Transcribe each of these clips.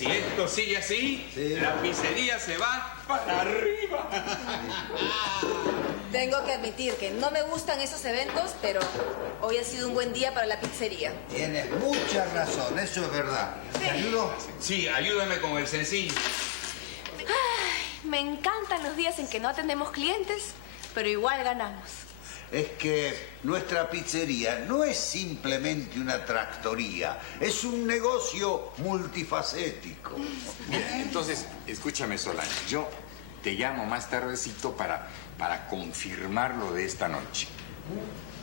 si esto sigue así, sí, la pizzería se va para arriba. Tengo que admitir que no me gustan esos eventos, pero hoy ha sido un buen día para la pizzería. Tienes mucha razón, eso es verdad. ¿Te ayudo? Sí, ayúdame con el sencillo. Ay, me encantan los días en que no tenemos clientes, pero igual ganamos. Es que nuestra pizzería no es simplemente una tractoría, es un negocio multifacético. Entonces, escúchame, Solange, yo te llamo más tardecito para confirmar lo de esta noche.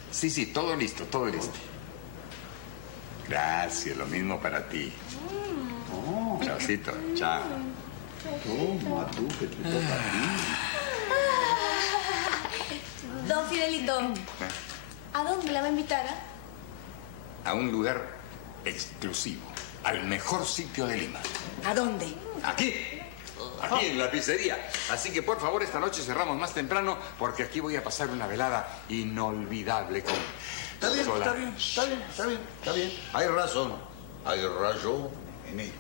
Sí, sí, todo listo, todo listo. Gracias, lo mismo para ti. Chaucito, chao. Toma tú, que te toca a ti. Don Fidelito, ¿a dónde la va a invitar? A un lugar exclusivo, al mejor sitio de Lima. ¿A dónde? Aquí en la pizzería. Así que por favor esta noche cerramos más temprano porque aquí voy a pasar una velada inolvidable con Está bien, está bien, está bien, está bien, está bien. Hay razón en esto.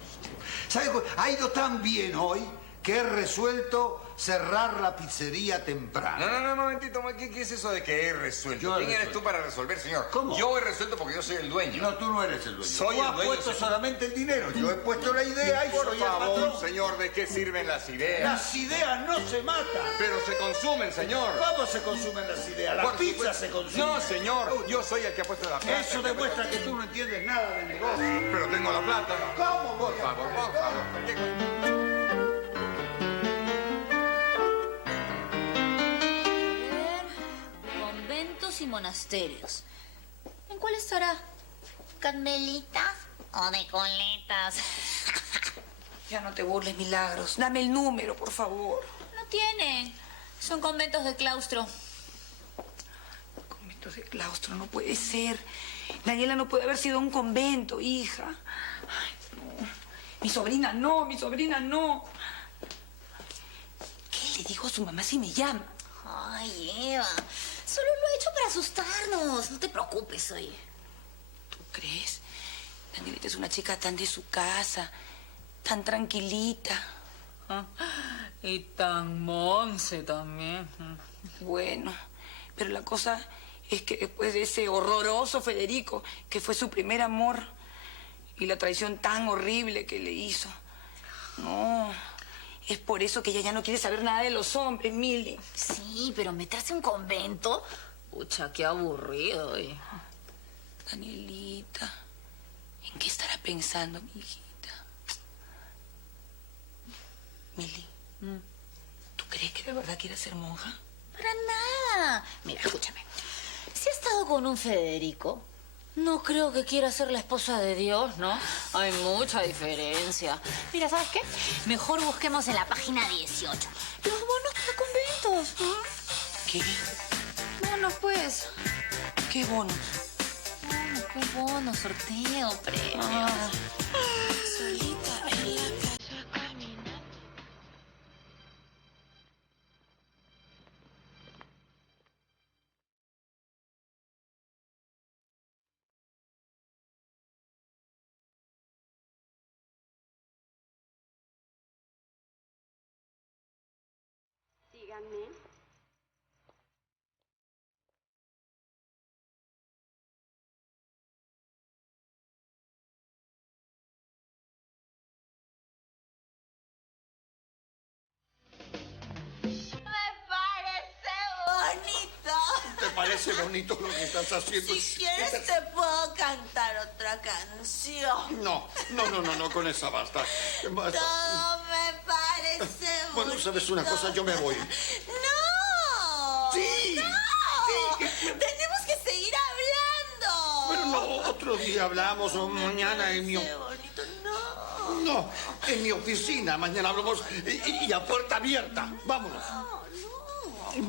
¿Sabes? Ha ido tan bien hoy que he resuelto cerrar la pizzería temprano. No, momentito, ¿qué es eso de que he resuelto? ¿Quién eres tú para resolver, señor? ¿Cómo? Yo he resuelto porque yo soy el dueño. No, tú no eres el dueño. Soy tú el has dueño, puesto señor. solamente el dinero. Yo he puesto la idea y soy el Por patrón. favor, señor, ¿de qué sirven las ideas? Las ideas no se matan. Pero se consumen, señor. ¿Cómo se consumen las ideas? Las Por pizzas supuesto. se consumen. No, señor, yo soy el que ha puesto la plata. Eso demuestra que tú no entiendes nada de negocio. Pero tengo la plata. ¿Cómo? Por favor. Conventos y monasterios. ¿En cuál estará? ¿Carmelitas o de coletas? Ya no te burles, Milagros. Dame el número, por favor. No tienen. Son conventos de claustro. Conventos de claustro, no puede ser. Daniela no puede haber sido un convento, hija. Ay, no. Mi sobrina no. ¿Qué le digo a su mamá si me llama? Ay, Eva. Solo lo he hecho para asustarnos. No te preocupes, oye. ¿Tú crees? Danielita es una chica tan de su casa, tan tranquilita. Y tan monse también. Bueno, pero la cosa es que después de ese horroroso Federico, que fue su primer amor, y la traición tan horrible que le hizo, no, es por eso que ella ya no quiere saber nada de los hombres, Mili. Sí, pero meterse en un convento. Pucha, qué aburrido, oye. Danielita, ¿en qué estará pensando mi hijita? Mili, ¿tú crees que de verdad quiere ser monja? Para nada. Mira, escúchame. Si ha estado con un Federico, no creo que quiera ser la esposa de Dios, ¿no? Hay mucha diferencia. Mira, ¿sabes qué? Mejor busquemos en la página 18 los bonos para conventos. ¿Qué? Bonos, pues. ¿Qué bonos? Bonos, sorteo, premios. Solita en la playa caminando. Díganme. ¿Te parece bonito lo que estás haciendo? Si quieres te puedo cantar otra canción. No, con esa basta. Basta. Todo me parece bonito. Bueno, ¿sabes una cosa? Yo me voy. ¡No! Sí. ¡No! Sí. Tenemos que seguir hablando. Pero no, otro día hablamos o mañana en mi... Qué bonito, no. No, en mi oficina. Mañana hablamos y a puerta abierta. Vámonos. No.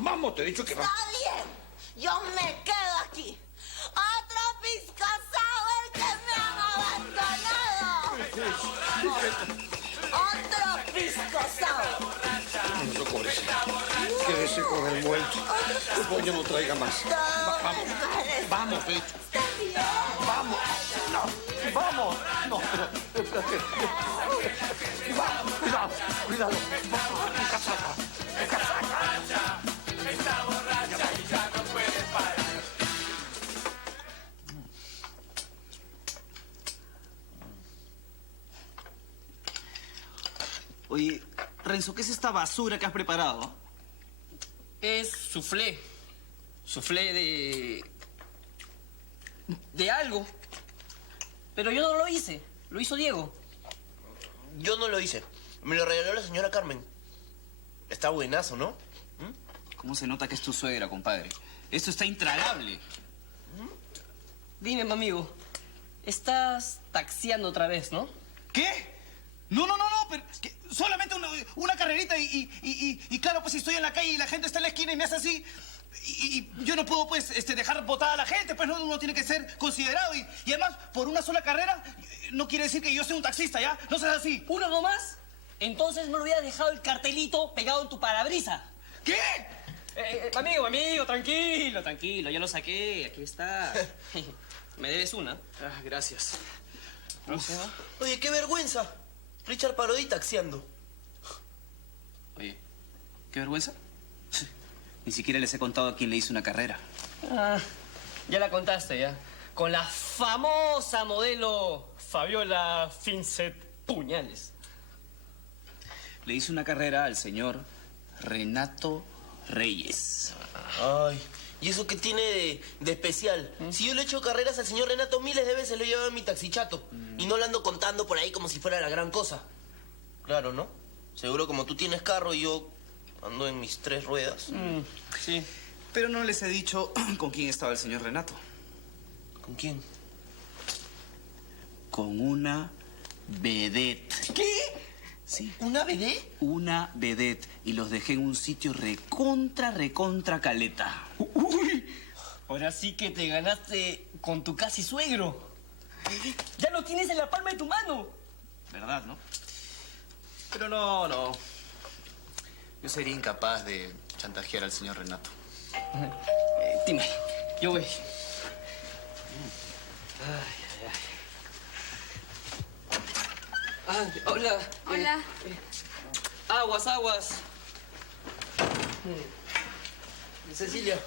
Vamos, te he dicho que va. Está bien. Yo me quedo aquí. Otro pisco sour que me han abandonado. Otro pisco sour. No socorres. Quédese con el muerto. El pollo no traiga más. Vamos, te he dicho. Está bien. Vamos. No, vamos. No, espérate. cuidado. Oye, Renzo, ¿qué es esta basura que has preparado? Es soufflé. Soufflé de algo. Pero yo no lo hice. Lo hizo Diego. Yo no lo hice. Me lo regaló la señora Carmen. Está buenazo, ¿no? ¿Cómo se nota que es tu suegra, compadre? Esto está intragable. Dime, mi amigo. Estás taxiando otra vez, ¿no? ¿Qué? No, pero solamente una carrerita y claro, pues si estoy en la calle y la gente está en la esquina y me hace así, y yo no puedo, pues, dejar botada a la gente, pues no, uno tiene que ser considerado y además, por una sola carrera, no quiere decir que yo sea un taxista, ¿ya? No seas así. ¿Uno nomás? Entonces no le hubieras dejado el cartelito pegado en tu parabrisa. ¿Qué? Amigo, tranquilo, ya lo saqué, aquí está. Me debes una. Ah, gracias. Oye, qué vergüenza. Richard Parodi taxiando. Oye, qué vergüenza. Ni siquiera les he contado a quién le hice una carrera. Ah, ya la contaste, ya. Con la famosa modelo Fabiola Finset Puñales. Le hice una carrera al señor Renato Reyes. Ay, ¿y eso qué tiene de especial? Si yo le echo carreras al señor Renato miles de veces, lo llevo en mi taxichato. Y no lo ando contando por ahí como si fuera la gran cosa. Claro, ¿no? Seguro como tú tienes carro y yo ando en mis 3 ruedas. Sí. Pero no les he dicho con quién estaba el señor Renato. ¿Con quién? Con una vedette. ¿Qué? Sí. ¿Una vedette? Una vedette. Y los dejé en un sitio recontra caleta. Uy, ahora sí que te ganaste con tu casi suegro. Ya lo tienes en la palma de tu mano. ¿Verdad, no? Pero no. Yo sería incapaz de chantajear al señor Renato. Dime, yo voy. Hola. Hola. Aguas. Cecilia,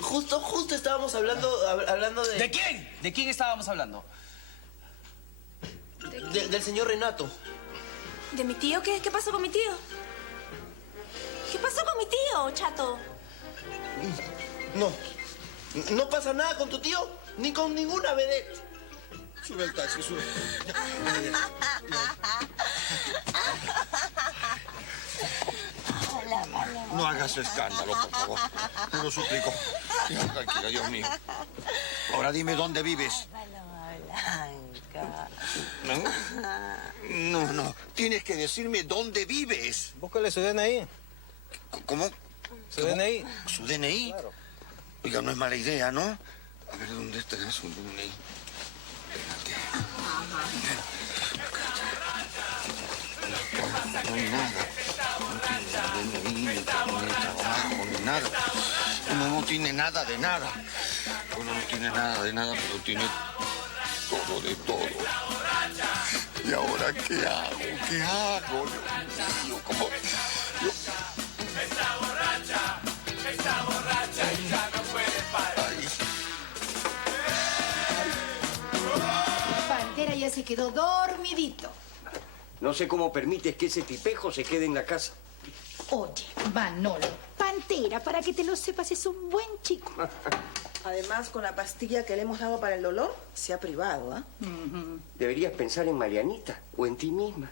justo estábamos hablando de... ¿De quién? ¿De quién estábamos hablando? del señor Renato. ¿De mi tío? ¿Qué pasó con mi tío? ¿Qué pasó con mi tío, chato? No pasa nada con tu tío, ni con ninguna vedette. Sube el taxi, sube. No hagas escándalo, por favor. Te lo suplico. Ya, tranquila, Dios mío. Ahora dime dónde vives. No. Tienes que decirme dónde vives. Búscale su DNI. ¿Cómo? ¿Su DNI? ¿Su DNI? Claro. Oiga, no es mala idea, ¿no? A ver, ¿dónde está su DNI? Espérate. No hay nada. No tiene DNI, ni trabajo, ni nada. No tiene nada de nada. Bueno, no tiene nada de nada, pero tiene todo de todo. ¿Y ahora qué hago? ¿Qué hago? Dios mío, ¿cómo? Está borracha y ya no puede parar. Pantera ya se quedó dormidito. No sé cómo permites que ese tipejo se quede en la casa. Oye, Manolo, Pantera, para que te lo sepas, es un buen chico. Además, con la pastilla que le hemos dado para el dolor, se ha privado, ¿ah? Deberías pensar en Marianita o en ti misma.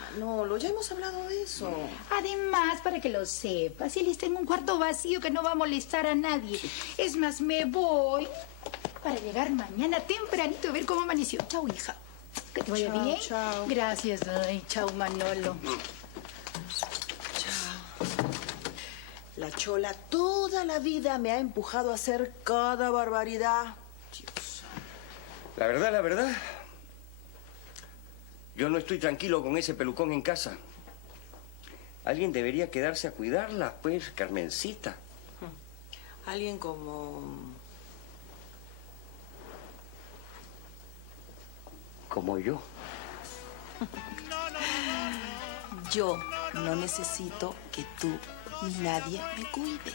Manolo, ya hemos hablado de eso. Además, para que lo sepas, él está en un cuarto vacío que no va a molestar a nadie. Es más, me voy para llegar mañana tempranito a ver cómo amaneció. Chao, hija. Que te vaya bien. Chao. Gracias. Ay, chao, Manolo. La Chola toda la vida me ha empujado a hacer cada barbaridad. Dios. La verdad, yo no estoy tranquilo con ese pelucón en casa. Alguien debería quedarse a cuidarla, pues, Carmencita. Alguien como... Como yo. yo no necesito que tú ni nadie me cuide.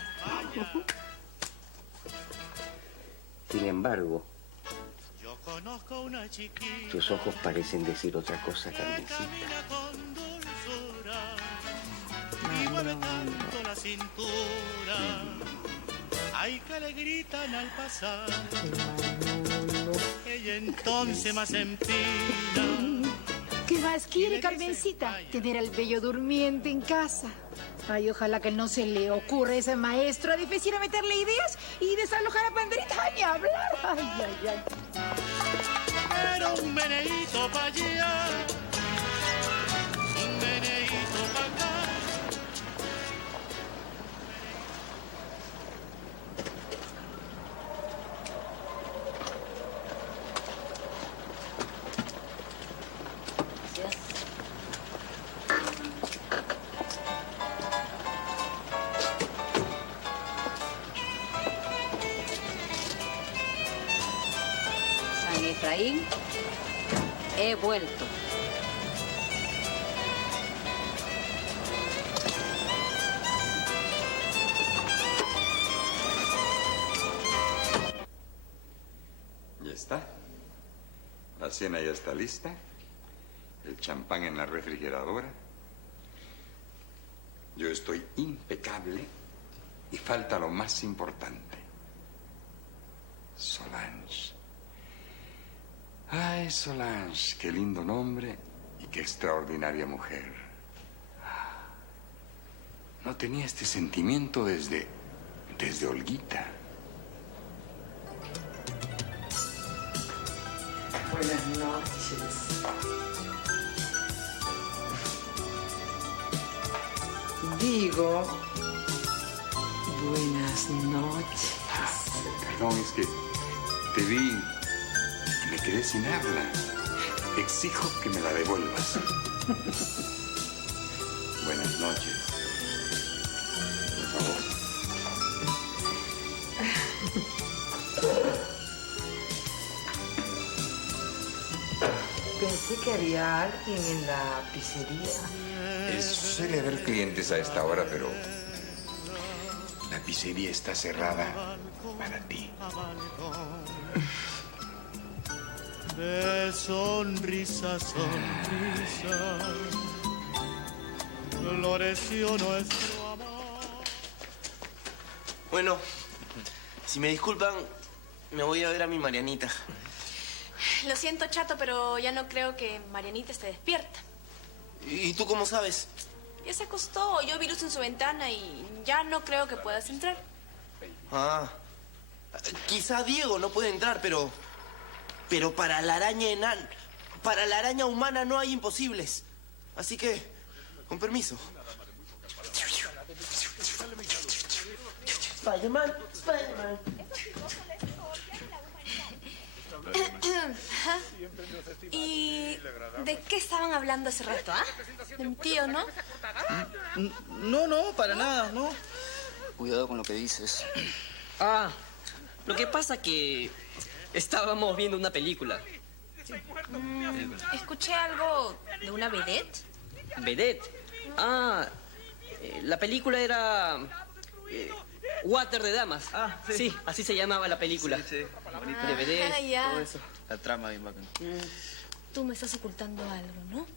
Sin embargo, tus ojos parecen decir otra cosa, Carmencita. La cintura, ay que le gritan al pasar. Ella entonces más empina. ¿Qué más quiere, Carmencita? Tener al bello durmiente en casa. Ay, ojalá que no se le ocurra a ese maestro de ir a meterle ideas y desalojar a Panderita ni hablar. Ay, ay, ay. Era un meneíto pa' allá, un meneíto pa' acá. San Efraín, he vuelto. Ya está. La cena ya está lista. El champán en la refrigeradora. Yo estoy impecable y falta lo más importante. Solange. Ay, Solange, qué lindo nombre y qué extraordinaria mujer. No tenía este sentimiento desde Olguita. Buenas noches. Digo, buenas noches. Perdón, es que te vi y me quedé sin habla. Exijo que me la devuelvas. Buenas noches. Por favor. Pensé que había alguien en la pizzería. Suele haber clientes a esta hora, pero la pizzería está cerrada para ti. De sonrisa a sonrisa floreció nuestro amor. Bueno, si me disculpan, me voy a ver a mi Marianita. Lo siento, Chato, pero ya no creo que Marianita esté despierta. ¿Y tú cómo sabes? Ya se acostó, yo vi luz en su ventana y ya no creo que puedas entrar. Ah, quizá Diego no puede entrar, pero para la araña para la araña humana no hay imposibles. Así que, con permiso. Spider-Man, Spider-Man. ¿Y de qué estaban hablando hace rato, ah? De mi tío, ¿no? No, para nada, no. Cuidado con lo que dices. Ah, lo que pasa que estábamos viendo una película. Escuché algo de una vedette. ¿Vedette? Ah, la película era... Water de Damas. Ah, sí, así se llamaba la película. Sí. De vedette, ya. todo eso. La trama bien bacana. Tú me estás ocultando algo, ¿no?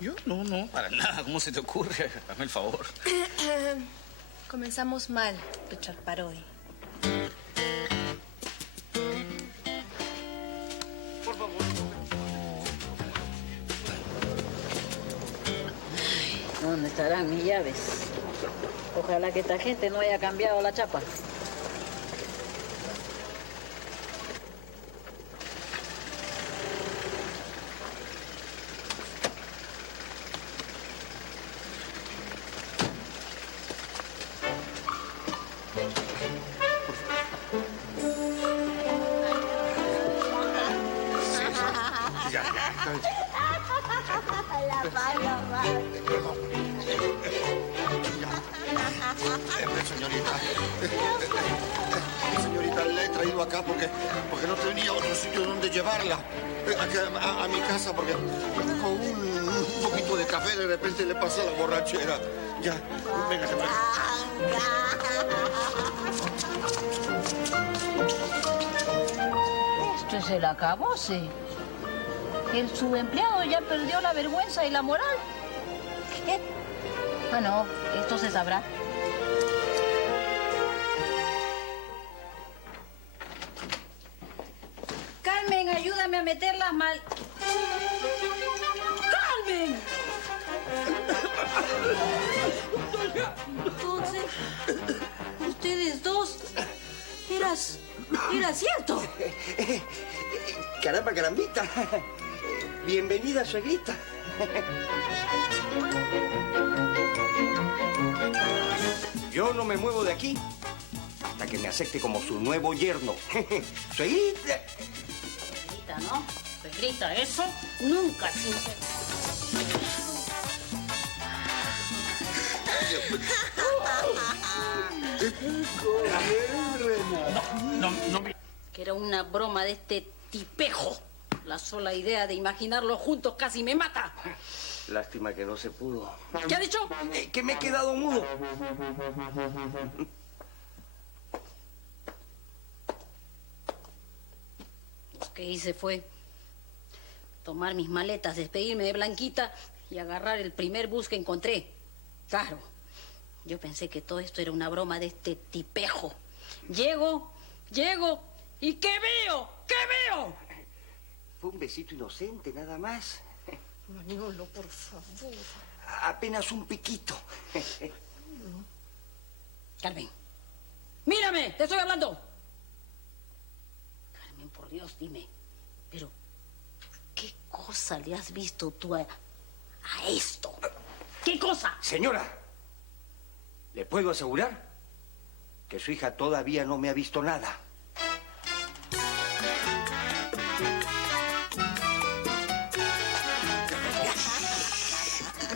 ¿Yo? No, para nada. ¿Cómo se te ocurre? Hazme el favor. Comenzamos mal, Richard Parodi. Por favor. ¿Dónde estarán mis llaves? Ojalá que esta gente no haya cambiado la chapa. La paloma. Señorita, la he traído acá porque no tenía otro sitio donde llevarla. A mi casa porque con un un poquito de café, de repente le pasa la borrachera. Ya, venga, Esto es el acabose. El subempleado ya perdió la vergüenza y la moral. ¿Qué? Ah, no, esto se sabrá. Carmen, ayúdame a meterlas mal. ¡Carmen! Entonces, ustedes dos, era cierto. Caramba, carambita. Bienvenida, suegrita. Yo no me muevo de aquí hasta que me acepte como su nuevo yerno. Suegrita. Suegrita, ¿no? Suegrita, eso nunca sin... Que era una broma de este tipejo. La sola idea de imaginarlos juntos casi me mata. Lástima que no se pudo. ¿Qué ha dicho? Que me he quedado mudo. Lo que hice fue tomar mis maletas, despedirme de Blanquita y agarrar el primer bus que encontré. Claro, yo pensé que todo esto era una broma de este tipejo. Llego, ¿y qué veo? ¿Qué veo? Fue un besito inocente, nada más. Manolo, por favor. Apenas un piquito. Carmen, mírame, te estoy hablando. Carmen, por Dios, dime, pero ¿qué cosa le has visto tú a esto? ¿Qué cosa? Señora, ¿le puedo asegurar que su hija todavía no me ha visto nada?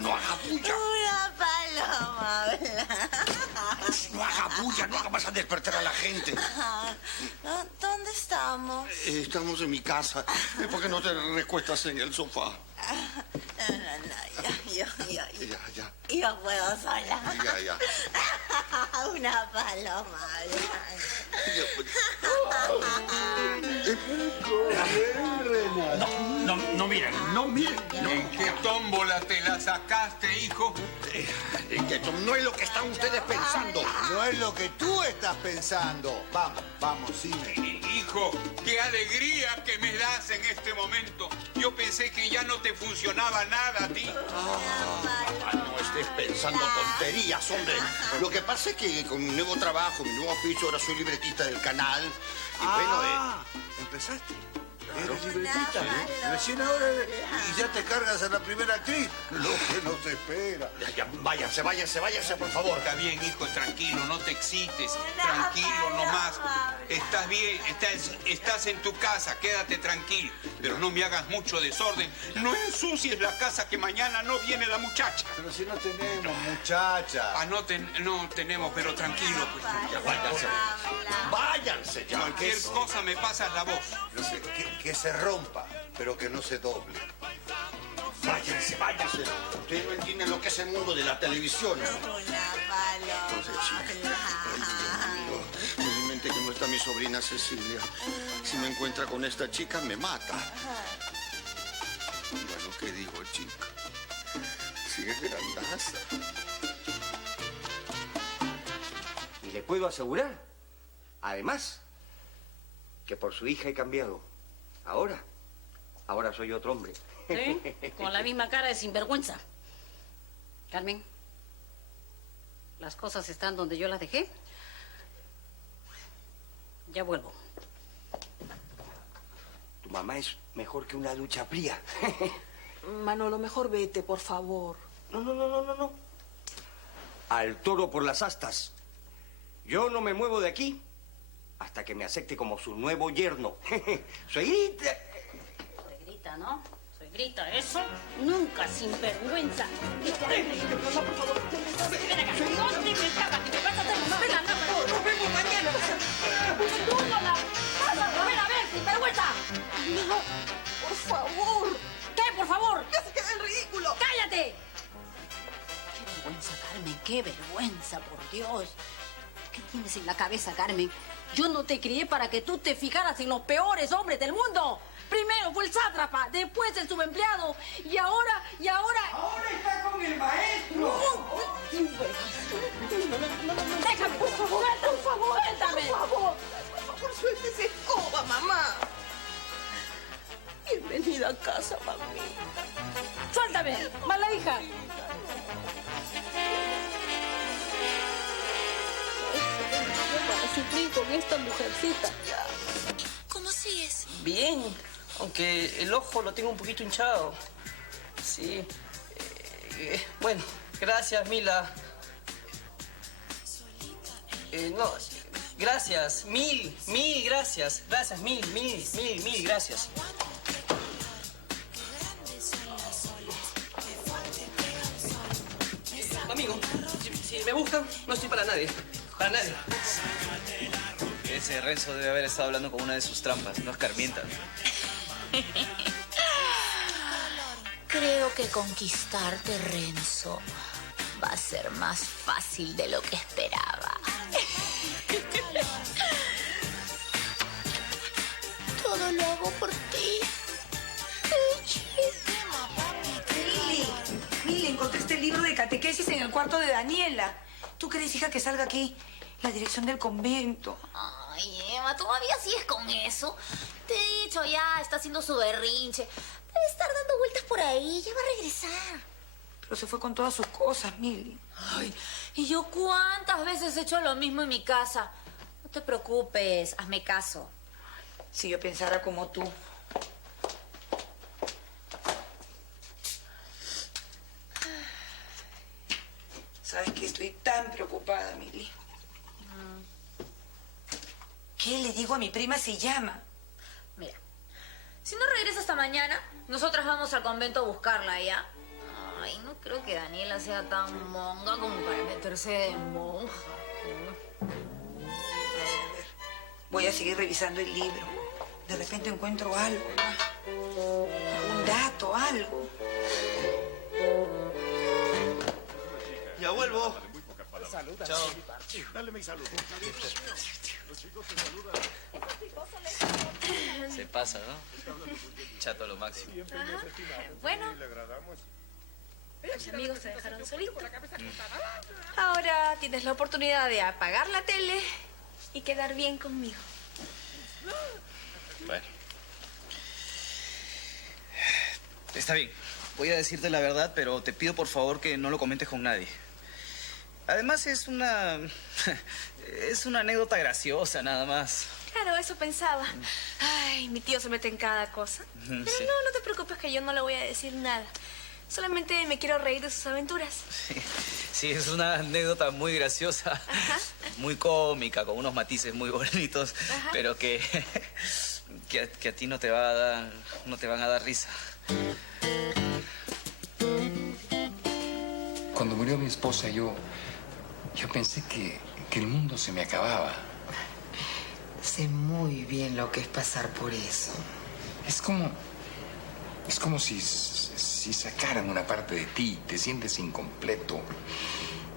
No haga bulla. Una paloma blanca. No haga bulla, no vas a despertar a la gente. ¿Dónde estamos? Estamos en mi casa. ¿Por qué no te recuestas en el sofá? Ya. Yo puedo sola. Ya. Una paloma No miren. ¿En qué tómbola te la sacaste, hijo? No es lo que están ustedes pensando. No es lo que tú estás pensando. Vamos, Cine. Hijo, qué alegría que me das en este momento. Yo pensé que ya no te funcionaba nada a ti. No estés pensando tonterías, hombre. Lo que pasa es que con mi nuevo trabajo, mi nuevo oficio, ahora soy libretista del canal. Y bueno, ¿empezaste? Eres libretista, recién ahora y ya te cargas a la primera actriz. Lo que no se espera. Ya, váyanse, por favor. Está bien, hijo, tranquilo, no te excites. Tranquilo nomás. Estás bien, estás en tu casa, quédate tranquilo. Pero no me hagas mucho desorden. No ensucies la casa que mañana no viene la muchacha. Pero si no tenemos muchacha. No tenemos, pero tranquilo. Pues. Ya váyanse ya. Cualquier cosa me pasas la voz. No sé, que se rompa, pero que no se doble. Váyanse. Ustedes no entienden lo que es el mundo de la televisión. Entonces, felizmente que no está mi sobrina Cecilia. Si me encuentra con esta chica, me mata. Bueno, ¿qué digo, chica? Si es grandaza. Y le puedo asegurar, además, que por su hija he cambiado. Ahora soy otro hombre. ¿Sí? Con la misma cara de sinvergüenza. Carmen, ¿las cosas están donde yo las dejé? Ya vuelvo. Tu mamá es mejor que una ducha fría. Manolo, mejor vete, por favor. No. Al toro por las astas. Yo no me muevo de aquí hasta que me acepte como su nuevo yerno. Suegrita. Suegrita, ¿no? Suegrita, eso nunca sin vergüenza. Ven acá. ¿Dónde me cagas? ¿Te vas a terminar? Ven acá, por favor. Nos vemos mañana. Tú no la vas a volver a ver, sin vergüenza. No, por favor. ¿Qué, por favor? Ya se queda en ridículo. ¡Cállate! qué vergüenza, por Dios. ¿Qué tienes en la cabeza, Carmen? Yo no te crié para que tú te fijaras en los peores hombres del mundo. Primero fue el sátrapa, después el subempleado, y ahora... ¡Ahora está con el maestro! Déjame, por favor, suéltame. Por favor, suelte esa escoba, mamá. Bienvenida a casa, mami. Suéltame, mala hija. Para sufrir con esta mujercita. ¿Cómo sigues? Bien, aunque el ojo lo tengo un poquito hinchado. Sí. Bueno, gracias, Mila. No, gracias, mil gracias. Gracias, mil gracias. Amigo, si me buscan, no estoy para nadie. Para nadie. Ese Renzo debe haber estado hablando con una de sus trampas, no escarmientas. Creo que conquistarte, Renzo, va a ser más fácil de lo que esperaba. Todo lo hago por ti. Mili, encontré este libro de catequesis en el cuarto de Daniela. ¿Tú crees, hija, que salga aquí la dirección del convento? Ay, Emma, ¿todavía sigues con eso? Te he dicho ya, está haciendo su berrinche. Debe estar dando vueltas por ahí, ya va a regresar. Pero se fue con todas sus cosas, Mili. Ay, ¿y yo cuántas veces he hecho lo mismo en mi casa? No te preocupes, hazme caso. Si yo pensara como tú. Sabes que estoy tan preocupada, Mili. ¿Qué le digo a mi prima si llama? Mira, si no regresa hasta mañana, nosotras vamos al convento a buscarla, ¿ya? Ay, no creo que Daniela sea tan monga como para meterse de monja. A ver, voy a seguir revisando el libro. De repente encuentro algo, ¿no? Un dato, algo. Ya vuelvo. Salud. Chao. Dale mi salud. Los chicos te saludan. Se pasa, ¿no? Chato a lo máximo. Bueno, los amigos se dejaron solitos. Ahora tienes la oportunidad de apagar la tele y quedar bien conmigo. Bueno. Está bien. Voy a decirte la verdad, pero te pido por favor que no lo comentes con nadie. Además es una... es una anécdota graciosa, nada más. Claro, eso pensaba. Ay, mi tío se mete en cada cosa. Pero Sí. no te preocupes que yo no le voy a decir nada. Solamente me quiero reír de sus aventuras. Sí, es una anécdota muy graciosa, muy cómica, con unos matices muy bonitos, pero que a ti no te va a dar, no te van a dar risa. Cuando murió mi esposa, yo pensé que el mundo se me acababa. Sé muy bien lo que es pasar por eso. Es como si sacaran una parte de ti, te sientes incompleto.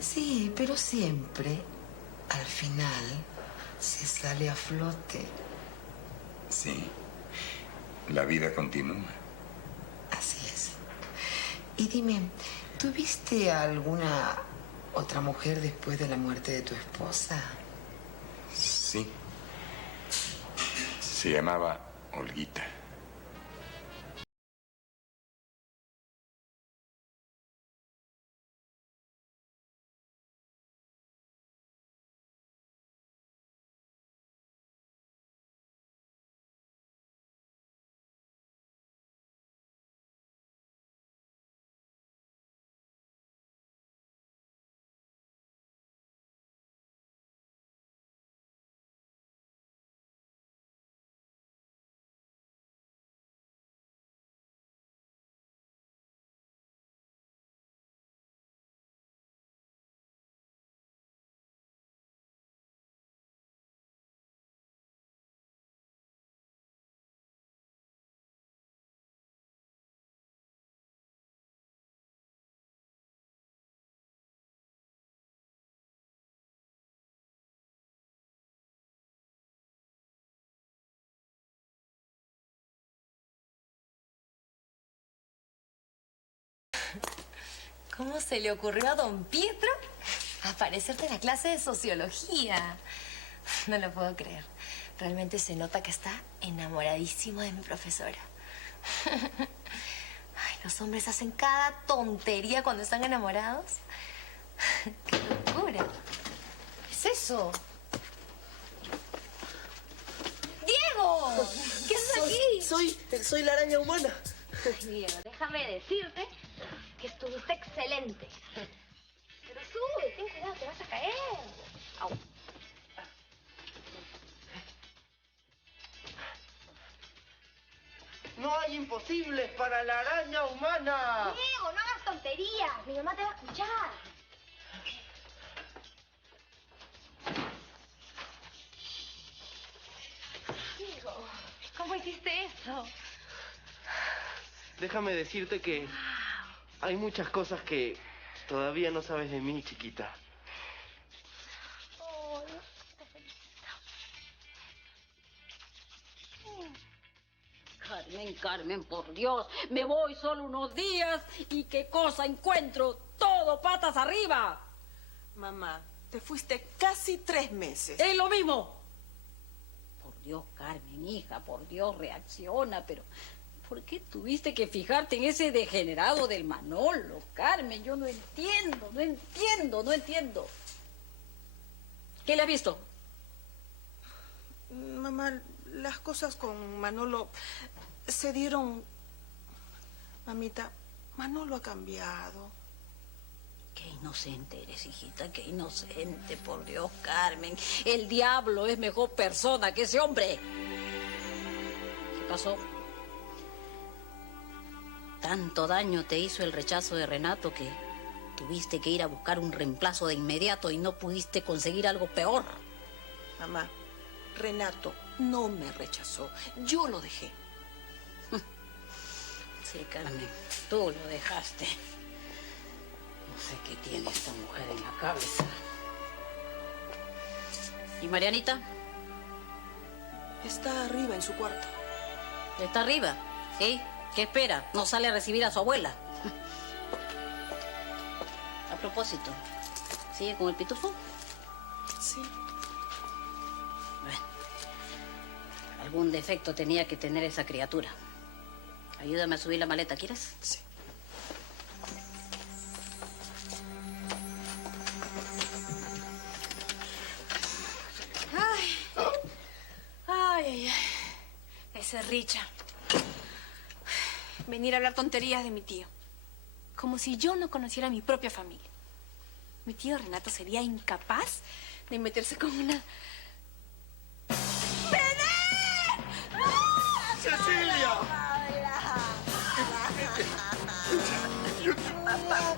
Sí, pero siempre, al final, se sale a flote. Sí, la vida continúa. Así es. Y dime, ¿tuviste a alguna otra mujer después de la muerte de tu esposa? Sí. Se llamaba Olguita. ¿Cómo se le ocurrió a don Pietro aparecerte en la clase de sociología? No lo puedo creer. Realmente se nota que está enamoradísimo de mi profesora. Ay, los hombres hacen cada tontería cuando están enamorados. ¡Qué locura! ¿Qué es eso? ¡Diego! ¿Qué haces aquí? Soy la araña humana. Ay, Diego, déjame decirte que estuviste excelente. Pero sube, ten cuidado, te vas a caer. Au. No hay imposibles para la araña humana. Diego, no hagas tonterías. Mi mamá te va a escuchar. Diego, ¿cómo hiciste eso? Déjame decirte que hay muchas cosas que todavía no sabes de mí, chiquita. Carmen, Carmen, por Dios, me voy solo unos días y qué cosa encuentro, todo patas arriba. Mamá, te fuiste casi 3 meses. Es lo mismo. Por Dios, Carmen, hija, por Dios, reacciona, pero ¿por qué tuviste que fijarte en ese degenerado del Manolo, Carmen? Yo no entiendo. ¿Qué le has visto? Mamá, las cosas con Manolo se dieron... Mamita, Manolo ha cambiado. Qué inocente eres, hijita, qué inocente, por Dios, Carmen. El diablo es mejor persona que ese hombre. ¿Qué pasó? Tanto daño te hizo el rechazo de Renato que tuviste que ir a buscar un reemplazo de inmediato y no pudiste conseguir algo peor. Mamá, Renato no me rechazó. Yo lo dejé. Sí, Carmen, tú lo dejaste. No sé qué tiene esta mujer en la cabeza. ¿Y Marianita? Está arriba en su cuarto. ¿Está arriba? ¿Sí? ¿Qué espera? ¿No sale a recibir a su abuela? A propósito, ¿sigue con el pitufo? Sí. Bueno, algún defecto tenía que tener esa criatura. Ayúdame a subir la maleta, ¿quieres? Sí. Ay. Ese Richard. Venir a hablar tonterías de mi tío. Como si yo no conociera a mi propia familia. Mi tío Renato sería incapaz de meterse con una... ¡Cecilia!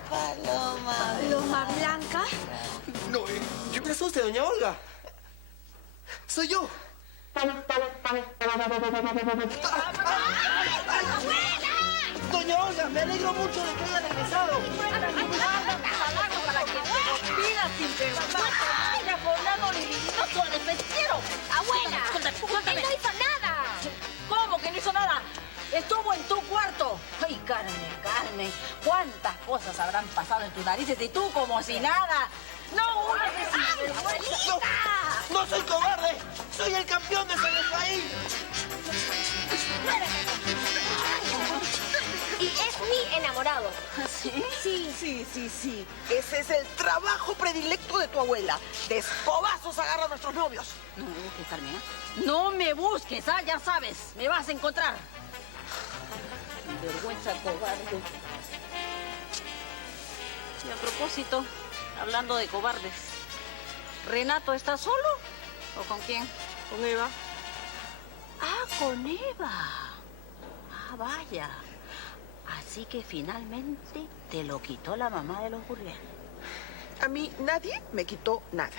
¿Paloma Blanca? No, yo me asuste, doña Olga. Soy yo. Doña Olga, me alegro mucho de que haya regresado. Para que te lo pidas sin vergüenza. Mira, Fernando, no suele quiero. Abuela, él no hizo nada. ¿Cómo que no hizo nada? Estuvo en tu cuarto. Ay, Carmen, ¿cuántas cosas habrán pasado en tus narices y tú como si nada? ¡No huyas de sinvergüenza! ¡No soy cobarde! ¡Soy el campeón de San Rafael! Y es mi enamorado. ¿Sí? Sí. Ese es el trabajo predilecto de tu abuela. De escobazos agarra a nuestros novios. No me busques, Carmen. No me busques, ya sabes. Me vas a encontrar. Vergüenza, cobarde. Y a propósito, hablando de cobardes, ¿Renato está solo o con quién? Con Eva. Ah, con Eva. Ah, vaya. Así que finalmente te lo quitó la mamá de los Gurriel. A mí nadie me quitó nada.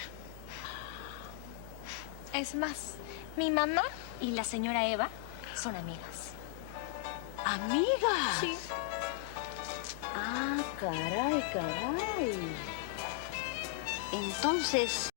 Es más, mi mamá y la señora Eva son amigas. ¿Amigas? Sí. Ah, caray. Entonces...